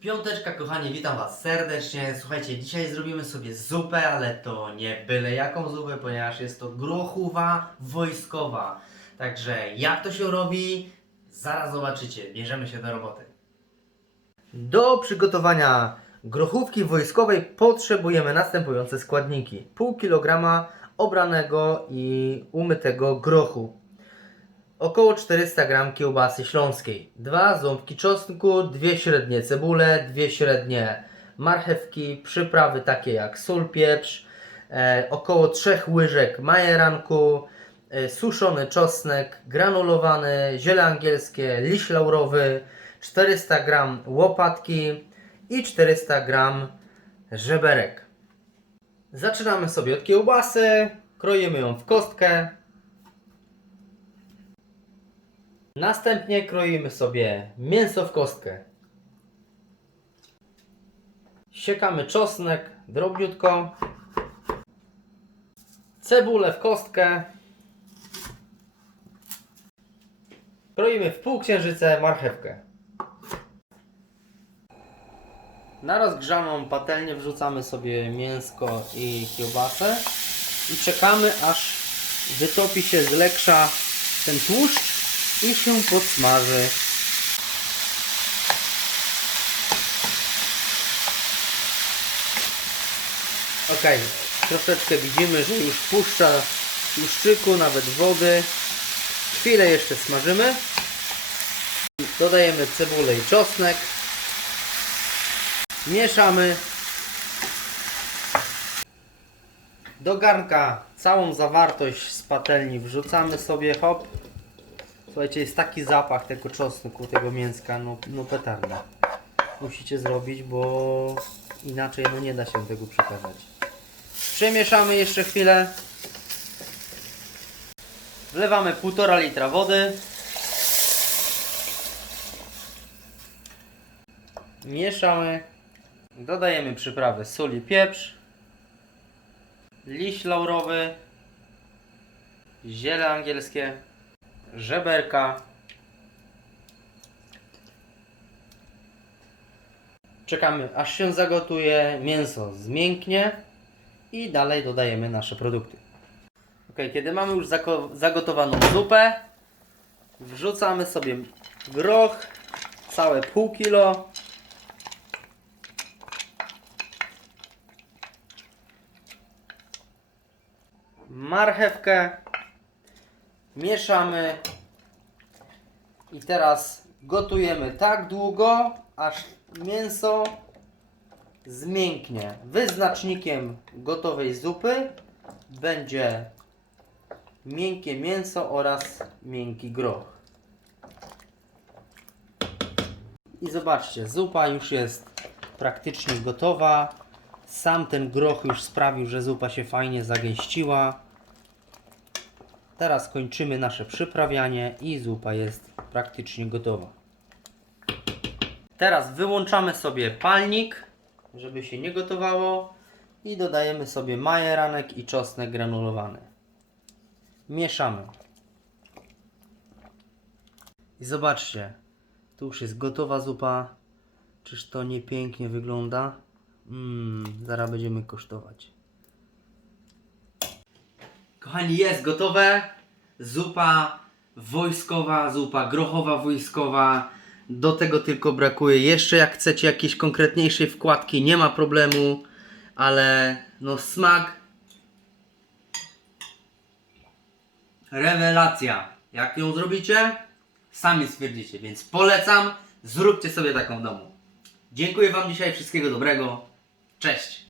Piąteczka, kochani, witam Was serdecznie. Słuchajcie, dzisiaj zrobimy sobie zupę, ale to nie byle jaką zupę, ponieważ jest to grochowa wojskowa. Także jak to się robi, zaraz zobaczycie. Bierzemy się do roboty. Do przygotowania grochówki wojskowej potrzebujemy następujące składniki: pół kilograma obranego i umytego grochu, około 400 g kiełbasy śląskiej, dwa ząbki czosnku, dwie średnie cebule, dwie średnie marchewki, przyprawy takie jak sól, pieprz, e, około 3 łyżek majeranku, e, suszony czosnek, granulowany, ziele angielskie, liść laurowy, 400 g łopatki i 400 g żeberek. Zaczynamy sobie od kiełbasy, kroimy ją w kostkę. Następnie kroimy sobie mięso w kostkę. Siekamy czosnek drobniutko. Cebulę w kostkę. Kroimy w półksiężyce marchewkę. Na rozgrzaną patelnię wrzucamy sobie mięsko i kiełbasę i czekamy aż wytopi się z leksza ten tłuszcz i się podsmaży. Ok, troszeczkę widzimy, że już puszcza tłuszczyku, nawet wody. Chwilę jeszcze smażymy. Dodajemy cebulę i czosnek. Mieszamy. Do garnka całą zawartość z patelni wrzucamy sobie, hop. Słuchajcie, jest taki zapach tego czosnku, tego mięska, no, no petarda. Musicie zrobić, bo inaczej no nie da się tego przekazać. Przemieszamy jeszcze chwilę. Wlewamy 1,5 litra wody. Mieszamy. Dodajemy przyprawy sól i pieprz. Liść laurowy. Ziele angielskie żeberka. Czekamy aż się zagotuje, mięso zmięknie i dalej dodajemy nasze produkty. Ok, kiedy mamy już zagotowaną zupę, wrzucamy sobie groch, całe pół kilo. Marchewkę mieszamy i teraz gotujemy tak długo, aż mięso zmięknie. Wyznacznikiem gotowej zupy będzie miękkie mięso oraz miękki groch. I zobaczcie, zupa już jest praktycznie gotowa. Sam ten groch już sprawił, że zupa się fajnie zagęściła. Teraz kończymy nasze przyprawianie i zupa jest praktycznie gotowa. Teraz wyłączamy sobie palnik, żeby się nie gotowało i dodajemy sobie majeranek i czosnek granulowany. Mieszamy. I zobaczcie, tu już jest gotowa zupa. Czyż to nie pięknie wygląda? Mmm, zaraz będziemy kosztować. Kochani, jest gotowe. Zupa wojskowa, zupa grochowa wojskowa. Do tego tylko brakuje jeszcze, jak chcecie jakieś konkretniejszej wkładki, nie ma problemu, ale no smak. Rewelacja. Jak ją zrobicie, sami stwierdzicie, więc polecam, zróbcie sobie taką w domu. Dziękuję Wam dzisiaj, wszystkiego dobrego. Cześć.